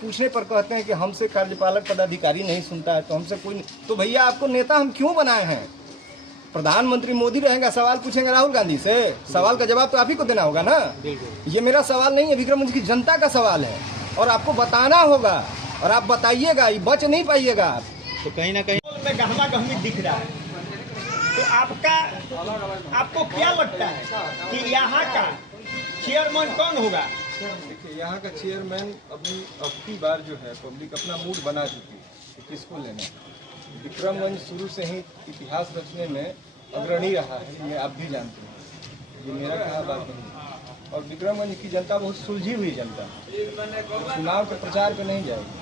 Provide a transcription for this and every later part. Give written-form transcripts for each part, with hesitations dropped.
पूछने पर कहते हैं कि हमसे कार्यपालक पदाधिकारी नहीं सुनता है, तो हमसे कोई नहीं। तो भैया आपको नेता हम क्यों बनाए हैं? प्रधानमंत्री मोदी रहेगा, सवाल पूछेंगे राहुल गांधी से, सवाल का जवाब तो आप ही को देना होगा ना। ये मेरा सवाल नहीं है, विक्रमगंज की जनता का सवाल है और आपको बताना होगा और आप बताइएगा, ये बच नहीं पाइएगा आप। तो कहीं ना कहीं में गहमा गहमी दिख रहा है, तो आपको क्या लगता है कि यहाँ का चेयरमैन कौन होगा? देखिए, यहाँ का चेयरमैन अब की बार जो है पब्लिक अपना मूड बना चुकी है कि किसको लेना है। विक्रमगंज शुरू से ही इतिहास रचने में अग्रणी रहा है, ये आप भी जानते हैं, ये मेरा कहा बात नहीं है। और विक्रमगंज की जनता बहुत सुलझी हुई जनता है, चुनाव के प्रचार पे नहीं जाएगी।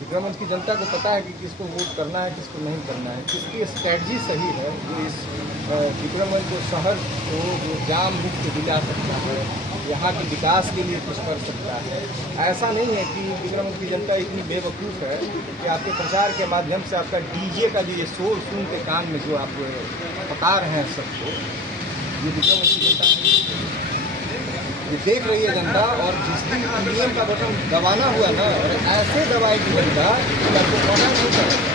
विक्रमगंज की जनता को पता है कि किसको वोट करना है, किसको नहीं करना है, किसकी स्ट्रैटेजी सही है जो इस विक्रमगंज को शहर को जो जाम मुक्त दिला सकता है, यहाँ के विकास के लिए कुछ कर सकता है। ऐसा नहीं है कि विक्रमगंज की जनता इतनी बेवकूफ़ है कि आपके प्रचार के माध्यम से आपका डीजे का जो ये शोर सुन के कान में जो आप पका रहे हैं सबको, ये विक्रमगंज की जनता ये देख रही है जनता। और जिस दिन ईवीएम का बटन दबाना हुआ ना, और ऐसे दबाएगी जनता कि आपको पता नहीं चलेगा।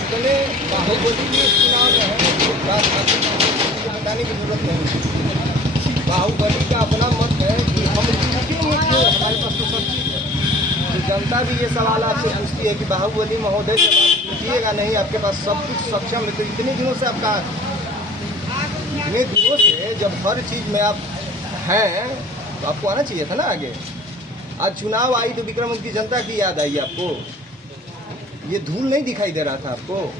इतने बाहुबली के चुनाव में है, बताने की जरूरत नहीं। बाहुबली का अपना मत है कि हम जीतेंगे, हमारे पास तो सब चीज़ है। तो जनता भी ये सवाल आपसे पूछती है कि बाहुबली महोदय जब आप जीतिएगा नहीं, आपके पास सब कुछ सक्षम है, तो इतने दिनों से आपका इतने दिनों से जब हर चीज़ में आप हैं तो आपको आना चाहिए था ना आगे। आज चुनाव आई तो विक्रमगंज की जनता की याद आई आपको, ये धूल नहीं दिखाई दे रहा था आपको।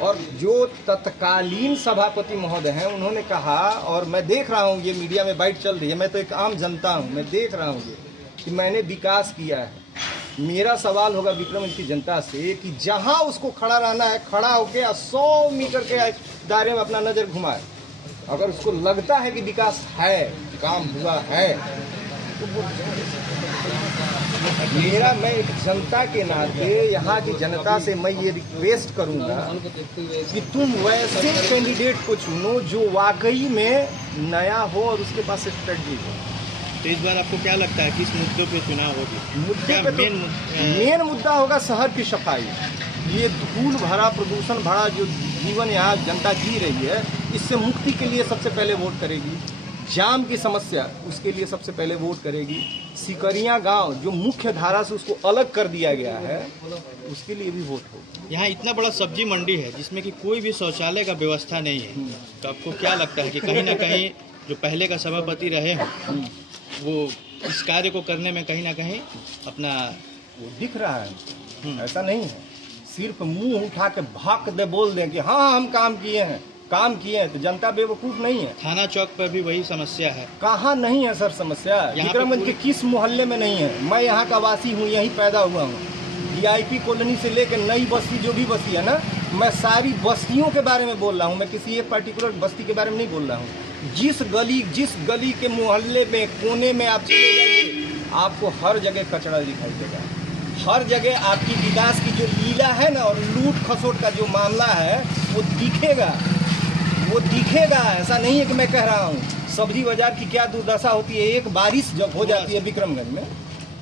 और जो तत्कालीन सभापति महोदय हैं उन्होंने कहा, और मैं देख रहा हूँ ये मीडिया में बाइट चल रही है, मैं तो एक आम जनता हूँ, मैं देख रहा हूँ ये कि मैंने विकास किया है। मेरा सवाल होगा विक्रमगंज की जनता से कि जहाँ उसको खड़ा रहना है, खड़ा होकर 100 मीटर के दायरे में अपना नज़र घुमाए। अगर उसको लगता है कि विकास है, काम हुआ है, तो मैं एक जनता के नाते यहाँ की जनता से मैं ये रिक्वेस्ट करूँगा कि तुम वैसे कैंडिडेट को चुनो जो वाकई में नया हो और उसके पास स्ट्रेटजी हो। तो इस बार आपको क्या लगता है किस मुद्दों पे चुनाव होगी? मुद्दे पे मेन मुद्दा होगा शहर की सफाई। ये धूल भरा, प्रदूषण भरा जो जीवन यहाँ जनता जी रही है, इससे मुक्ति के लिए सबसे पहले वोट करेगी। जाम की समस्या, उसके लिए सबसे पहले वोट करेगी। सिकरिया गांव जो मुख्य धारा से उसको अलग कर दिया गया है, उसके लिए भी वोट होगा। यहाँ इतना बड़ा सब्जी मंडी है जिसमें कि कोई भी शौचालय का व्यवस्था नहीं है, तो आपको क्या लगता है कि कहीं ना कहीं जो पहले का सभापति रहे हों वो इस कार्य को करने में कहीं ना कहीं अपना वो दिख रहा है? ऐसा नहीं है सिर्फ मुंह उठा के भाग दे बोल दें कि हाँ हम काम किए हैं, तो जनता बेवकूफ़ नहीं है। थाना चौक पर भी वही समस्या है। कहाँ नहीं है सर समस्या? विक्रमगंज के किस मोहल्ले में नहीं है? मैं यहाँ का वासी हूँ, यहीं पैदा हुआ हूँ। VIP कॉलोनी से लेकर नई बस्ती जो भी बस्ती है ना, मैं सारी बस्तियों के बारे में बोल रहा हूँ, मैं किसी एक पर्टिकुलर बस्ती के बारे में नहीं बोल रहा हूँ। जिस गली के मोहल्ले में कोने में आप चले जाइए, आपको हर जगह कचरा दिखाई देगा। हर जगह आपकी विकास की जो लीला है ना, और लूट खसोट का जो मामला है वो दिखेगा। ऐसा नहीं है कि मैं कह रहा हूँ। सब्जी बाजार की क्या दुर्दशा होती है, एक बारिश जब हो जाती है विक्रमगंज में,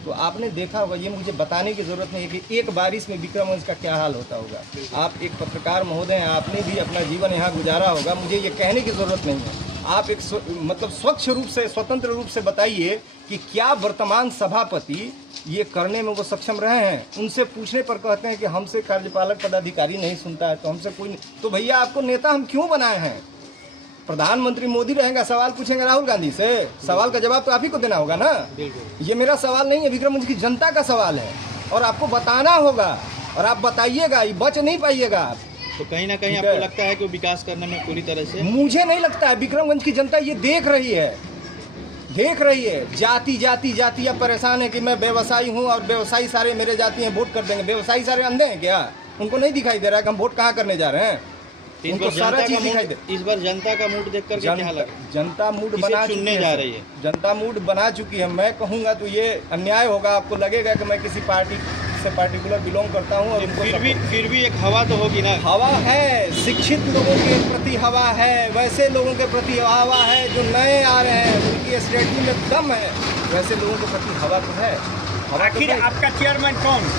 तो आपने देखा होगा, ये मुझे बताने की ज़रूरत नहीं है कि एक बारिश में विक्रमगंज का क्या हाल होता होगा। आप एक पत्रकार महोदय हैं, आपने भी अपना जीवन यहाँ गुजारा होगा, मुझे ये कहने की ज़रूरत नहीं है। आप एक स्वच्छ रूप से, स्वतंत्र रूप से बताइए कि क्या वर्तमान सभापति ये करने में वो सक्षम रहे हैं? उनसे पूछने पर कहते हैं कि हमसे कार्यपालक पदाधिकारी नहीं सुनता है, तो हमसे कोई नहीं। तो भैया आपको नेता हम क्यों बनाए हैं? प्रधानमंत्री मोदी रहेगा, सवाल पूछेंगे राहुल गांधी से, सवाल का जवाब तो आप ही को देना होगा ना। ये मेरा सवाल नहीं है, विक्रमगंज की जनता का सवाल है और आपको बताना होगा और आप बताइएगा, ये बच नहीं पाइएगा आप। तो कहीं ना कहीं आपको लगता है कि विकास करने में पूरी तरह से? मुझे नहीं लगता है। विक्रमगंज की जनता ये देख रही है। जाति अब परेशान है कि मैं व्यवसायी हूँ और व्यवसायी सारे मेरे जाति हैं, वोट कर देंगे। व्यवसायी सारे अंधे हैं क्या? उनको नहीं दिखाई दे रहा है कि हम वोट कहाँ करने जा रहे हैं? उनको सारा चीज दिखाई दे। इस बार जनता का मूड देख कर क्या लगा? जनता मूड बना चुनने जा रही है, जनता मूड बना चुकी है। मैं कहूँगा तो ये अन्याय होगा, आपको लगेगा कि मैं किसी पार्टी से पार्टिकुलर बिलोंग करता हूँ। और फिर भी एक हवा तो होगी ना। हवा है, शिक्षित लोगों के प्रति हवा है, वैसे लोगों के प्रति हवा है जो नए आ रहे हैं, उनकी स्ट्रेटजी में दम है। वैसे लोगों के प्रति हवा तो है। हवा तो आखिर है। आपका चेयरमैन कौन?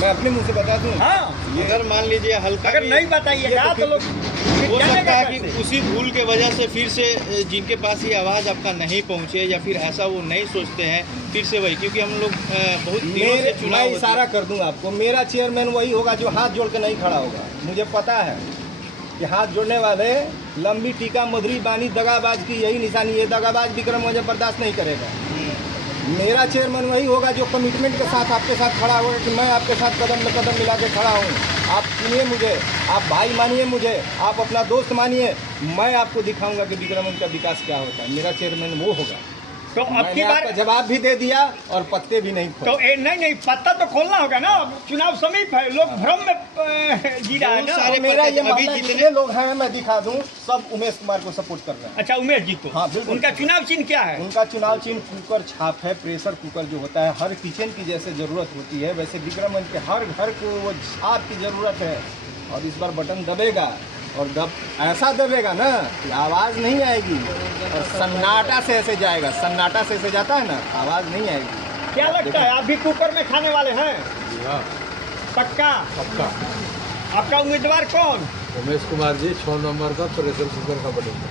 मैं अपने मुंह से बता दूं, हाँ, अगर मान लीजिए हल्का अगर भी नहीं बताइएगा तो लोग हो सकता जानेगा है कि कैसे? उसी भूल के वजह से फिर से जिनके पास ये आवाज़ आपका नहीं पहुंचे, या फिर ऐसा वो नहीं सोचते हैं फिर से वही, क्योंकि हम लोग बहुत दिनों से मैं चुनाव होते इशारा हैं। कर दूं आपको, मेरा चेयरमैन वही होगा जो हाथ जोड़ के नहीं खड़ा होगा। मुझे पता है कि हाथ जोड़ने वाले लंबी टीका मधुरी बानी दगाबाज की यही निशानी है। दगाबाज विक्रमगंज बर्दाश्त नहीं करेगा। मेरा चेयरमैन वही होगा जो कमिटमेंट के साथ आपके साथ खड़ा होगा कि मैं आपके साथ कदम में कदम मिला के खड़ा हूँ। आप सुनिए मुझे, आप भाई मानिए मुझे, आप अपना दोस्त मानिए। मैं आपको दिखाऊंगा कि विक्रमगंज का विकास क्या होता है। मेरा चेयरमैन वो होगा। तो अब मैंने की बार आपका जवाब भी दे दिया और पत्ते भी नहीं खोले। तो नहीं पत्ता तो खोलना होगा ना, चुनाव समीप है, लोग भ्रम में जी रहा है बहुत ना। सारे तो मेरा ये अभी मानना है जितने- जितने लोग हैं मैं दिखा दूं, सब उमेश कुमार को सपोर्ट कर रहे हैं। अच्छा, उमेश जी को। हाँ, बिल्कुल। उनका चुनाव चिन्ह क्या है? उनका चुनाव चिन्ह कुकर छाप है। प्रेशर कुकर जो होता है, हर किचन की जैसे जरूरत होती है वैसे विक्रमगंज के हर घर को वो छाप की जरूरत है। और इस बार बटन दबेगा, और ऐसा दबेगा ना कि आवाज़ नहीं आएगी और सन्नाटा से ऐसे जाएगा। सन्नाटा से ऐसे जाता है ना, आवाज़ नहीं आएगी। क्या लगता है आप भी कुकर में खाने वाले हैं? पक्का? पक्का। आपका उम्मीदवार कौन? उमेश कुमार जी 6 नंबर का प्रेशर कुकर का बटन।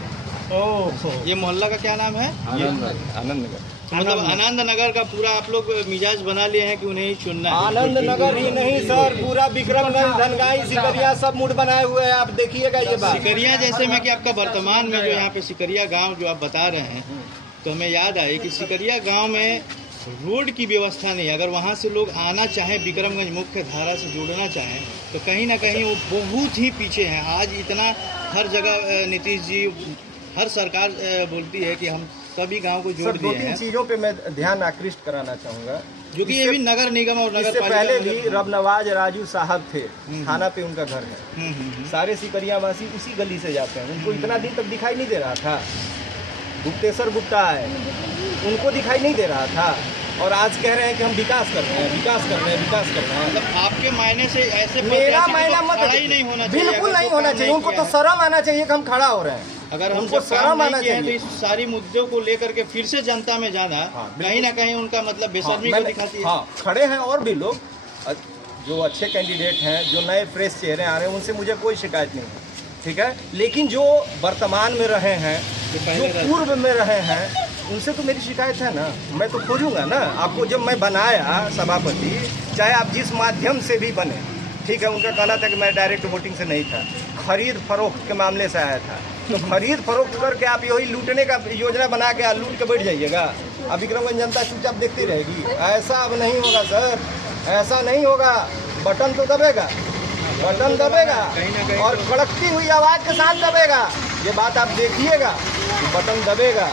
ओह, ये मोहल्ला का क्या नाम है? आनंद नगर। तो मतलब आनंद नगर का पूरा आप लोग मिजाज बना लिए हैं कि उन्हें ही चुनना है। आनंद नगर ही नहीं सर, पूरा विक्रमगंज, धनगाई, सिकरिया सब मूड बनाए हुए हैं। आप देखिएगा ये बात। सिकरिया जैसे में कि आपका वर्तमान में जो यहाँ पे सिकरिया गांव जो आप बता रहे हैं, तो हमें याद आए कि सिकरिया गांव में रोड की व्यवस्था नहीं है। अगर वहाँ से लोग आना चाहें, विक्रमगंज मुख्य धारा से जुड़ना चाहें, तो कहीं ना कहीं वो बहुत ही पीछे हैं। आज इतना हर जगह नीतीश जी, हर सरकार बोलती है कि हम सभी गांव को जोड़ सर, दिए 2-3 हैं, चीज़ों पे मैं ध्यान आकृष्ट कराना चाहूँगा। जो कि ये भी नगर निगम और नगर इससे पालिका पहले में भी रबनवाज राजू साहब थे, थाना पे उनका घर है। सारे सिकरिया वासी उसी गली से जाते हैं। उनको इतना दिन तक दिखाई नहीं दे रहा था। गुप्तेश्वर गुप्ता है, उनको दिखाई नहीं दे रहा था, और आज कह रहे हैं कि हम विकास कर रहे हैं, विकास कर रहे हैं, विकास कर रहे हैं। मतलब आपके मायने से ऐसे मेरा प्रत्याशी को मायना तो मत, खड़ा ही नहीं होना चाहिए। बिल्कुल अगर नहीं वो होना काम चाहिए। नहीं उनको किया तो है। शर्म आना चाहिए कि हम खड़ा हो रहे हैं। अगर हम उनको जब काम शर्म आना नहीं किए हैं तो चाहिए। इस सारी मुद्दों को लेकर के फिर से जनता में जाना बिल्कुल। कहीं ना कहीं उनका मतलब बेशर्मी को दिखाती है। हाँ, खड़े हैं और भी लोग जो अच्छे कैंडिडेट हैं, जो नए फ्रेश चेहरे आ रहे हैं, उनसे मुझे कोई शिकायत नहीं है, ठीक है। लेकिन जो वर्तमान में रहे हैं, जो पूर्व में रहे हैं, उनसे तो मेरी शिकायत है ना। मैं तो खोजूंगा ना आपको। जब मैं बनाया सभापति, चाहे आप जिस माध्यम से भी बने, ठीक है। उनका कहना था कि मैं डायरेक्ट वोटिंग से नहीं था, खरीद फरोख्त के मामले से आया था। तो खरीद फरोख्त करके आप यही लूटने का योजना बना के लूट के बैठ जाइएगा। अब विक्रमगंज जनता चुपचाप देखती रहेगी। ऐसा अब नहीं होगा सर, ऐसा नहीं होगा। बटन तो दबेगा, बटन दबेगा, और कड़कती हुई आवाज़ के साथ दबेगा। ये बात आप देखिएगा, बटन दबेगा।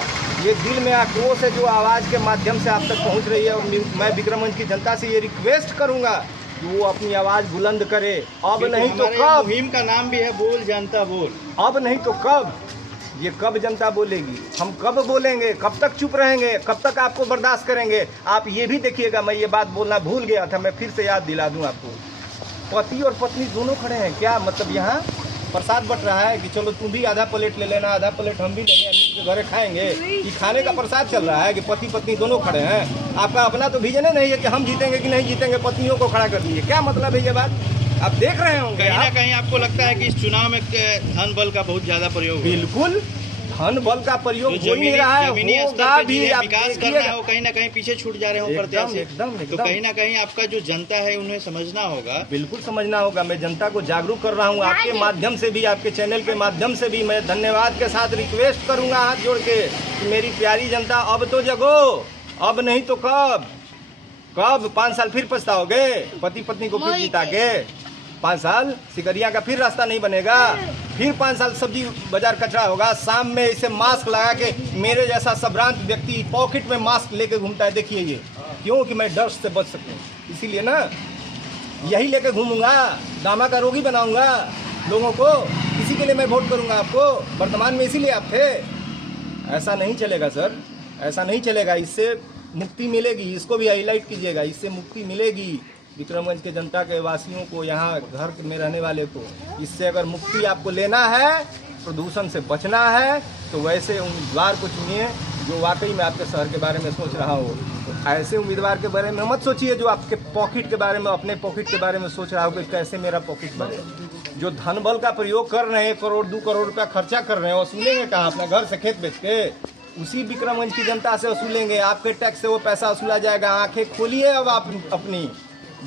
ये दिल में आक्रोश है जो आवाज़ के माध्यम से आप तक पहुंच रही है। और मैं विक्रमगंज की जनता से ये रिक्वेस्ट करूंगा कि वो अपनी आवाज़ बुलंद करे। अब नहीं तो हमारे कब? मुहिम का नाम भी है बोल जनता बोल। अब नहीं तो कब? ये कब जनता बोलेगी? हम कब बोलेंगे? कब तक चुप रहेंगे? कब तक आपको बर्दाश्त करेंगे? आप ये भी देखिएगा, मैं ये बात बोलना भूल गया था, मैं फिर से याद दिला दूं आपको। पति और पत्नी दोनों खड़े हैं। क्या मतलब यहाँ प्रसाद बट रहा है कि चलो तुम भी आधा प्लेट ले लेना, आधा प्लेट हम भी लेंगे, मिल के घरे खाएंगे? ये खाने का प्रसाद चल रहा है कि पति पत्नी दोनों खड़े हैं? आपका अपना तो विजन नहीं है कि हम जीतेंगे कि नहीं जीतेंगे, पत्नियों को खड़ा कर दिए। क्या मतलब है ये बात? आप देख रहे होंगे। कहीं ना कहीं आपको लगता है कि इस चुनाव में धन बल का बहुत ज्यादा प्रयोग हो रहा है। बिल्कुल, धन बल का प्रयोग जो हो नहीं रहा है, जमीनी स्तर होगा पे भी। जिन्हें आप विकास करना देखिएगा। है वो कहीं ना कहीं पीछे छूट जा रहे हो एकदम, प्रत्याशी। एकदम, तो एकदम। कहीं ना कहीं आपका जो जनता है उन्हें समझना होगा। बिल्कुल समझना होगा। मैं जनता को जागरूक कर रहा हूँ आपके माध्यम से भी, आपके चैनल के माध्यम से भी। मैं धन्यवाद के साथ रिक्वेस्ट करूँगा हाथ जोड़ के कि मेरी प्यारी जनता, अब तो जगो। अब नहीं तो कब? कब 5 साल फिर पछताओगे? पति पत्नी को फिर जिता के 5 साल सिकरिया का फिर रास्ता नहीं बनेगा। फिर 5 साल सब्जी बाजार कचरा होगा। शाम में इसे मास्क लगा के मेरे जैसा संभ्रांत व्यक्ति पॉकेट में मास्क लेके घूमता है। देखिए ये क्यों? कि मैं डर से बच सकूं, इसीलिए ना यही लेके घूमूंगा। दामा का रोगी बनाऊंगा लोगों को, इसी के लिए मैं वोट करूंगा आपको। वर्तमान में इसीलिए आप थे। ऐसा नहीं चलेगा सर, ऐसा नहीं चलेगा। इससे मुक्ति मिलेगी, इसको भी हाईलाइट कीजिएगा। इससे मुक्ति मिलेगी विक्रमगंज के जनता के वासियों को, यहाँ घर में रहने वाले को। इससे अगर मुक्ति आपको लेना है, प्रदूषण से बचना है, तो वैसे उम्मीदवार को चुनिए जो वाकई में आपके शहर के बारे में सोच रहा हो। तो ऐसे उम्मीदवार के बारे में मत सोचिए जो आपके पॉकेट के बारे में, अपने पॉकेट के बारे में सोच रहा हो कि कैसे मेरा पॉकेट भरे। जो धन बल का प्रयोग कर रहे हैं, 1 करोड़ 2 करोड़ रुपया खर्चा कर रहे हैं, वसूलेंगे कहाँ? अपने घर से खेत बेच के उसी विक्रमगंज की जनता से वसूलेंगे। आपके टैक्स से वो पैसा वसूला जाएगा। आंखें खोलिए अब आप अपनी।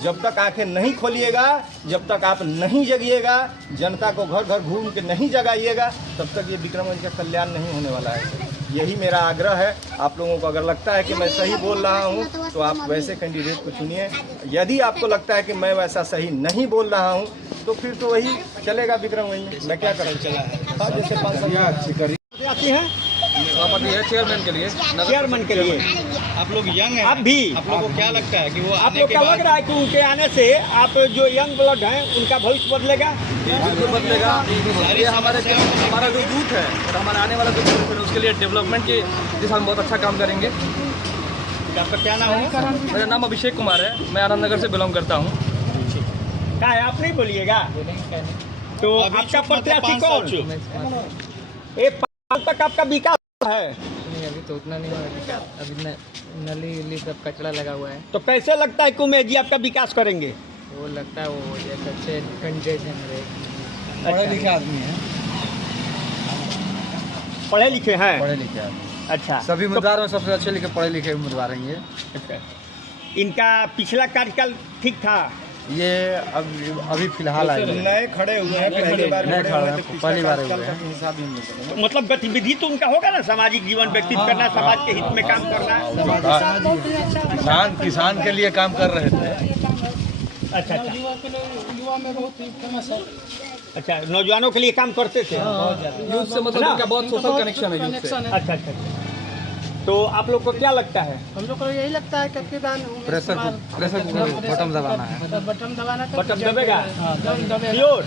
जब तक आंखें नहीं खोलिएगा, जब तक आप नहीं जगिएगा, जनता को घर घर घूम के नहीं जगाइएगा, तब तक ये विक्रमगंज का कल्याण नहीं होने वाला है। यही मेरा आग्रह है आप लोगों को। अगर लगता है कि मैं सही बोल रहा हूँ तो आप वैसे कैंडिडेट को चुनिए। यदि आपको लगता है कि मैं वैसा सही नहीं बोल रहा हूँ तो फिर तो वही चलेगा विक्रमगंज में। मैं क्या कर चला है जैसे 5 आती है चेयरमैन के लिए, चेयरमैन के लिए। आप लोग यंग हैं, आप भी, आप लोगों को क्या लगता है कि वो आप आने लोग के क्या बाद लग रहा है कि उनके आने से आप जो यंग ब्लड हैं उनका भविष्य बदलेगा? बिल्कुल बदलेगा। सारी समस्याओं को हमारा जो यूथ है और हमारा आने वाला जो यूथ है उसके लिए डेवलपमेंट के दिशा में बहुत अच्छा काम करेंगे। आपका क्या नाम है? मेरा नाम अभिषेक कुमार है, मैं आनंद नगर से बिलोंग करता हूँ। क्या है, आप नहीं बोलिएगा? तो अभी आपका चुप मतलब प्रत्याशी 5 साल कौन? चुप। ये 5 साल तक आपका विकास है नहीं, अभी तो उतना नहीं हुआ। अभी नली उली सब कचरा लगा हुआ है। तो कैसे लगता है कि उमेश जी आपका विकास करेंगे? वो लगता है वो जैसे अच्छे कैंडिडेट हैं मेरे। पढ़े लिखे आदमी है, पढ़े लिखे हैं? पढ़े लिखे आदमी। अच्छा, सभी उम्मीदवार में सबसे अच्छे लिखे पढ़े लिखे उम्मीदवार हैं ये। अच्छा। इनका पिछला कार्यकाल ठीक था? ये अभी फिलहाल आए हुए हैं। नए खड़े हुए हैं, पहली बार नए खड़े हैं, पहली बार हुए हैं। हिसाब ही मिल सकता मतलब गतिविधि तो उनका होगा ना, सामाजिक जीवन व्यतीत करना, समाज के हित में काम करना। किसान के लिए काम कर रहे थे। अच्छा अच्छा, युवा में बहुत ही फेमस है। अच्छा, नौजवानों के लिए काम करते थे। यूथ से मतलब ना? उनका बहुत सोशल कनेक्शन है यूथ से। अच्छा अच्छा, तो आप लोग को क्या लगता है? हम लोग को यही लगता है कि प्रेशर कुकर बटन दबाना है। बटन दबाना बटन दबेगा? दबेगा। श्योर?